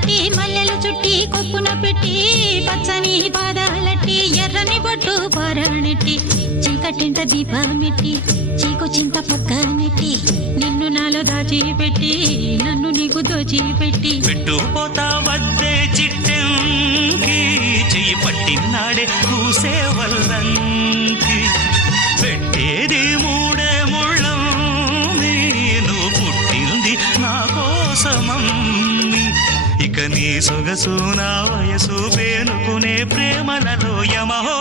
కట్టి మల్లెలు చుట్టి కొప్పున పెట్టి పచ్చని పాదాలట్టి ఎర్రని బొట్టు పారాణెట్టి చీకటింట దీపమెట్టి చీకు చింత పక్క నెట్టి నిన్ను నాలో దాచిపెట్టి నన్ను నీకు దోచిపెట్టి పెట్టుపోతా వద్దే చిట్టంకి చెయ్యి పట్టినాడే కూసే వల్లంకి పెట్టేది మూడే ముళ్ళం నువ్వు పుట్టింది నా కోసమమ్మి ఇక నీ సొగసు నా వయసు పేనుకునే ప్రేమలలో యమహో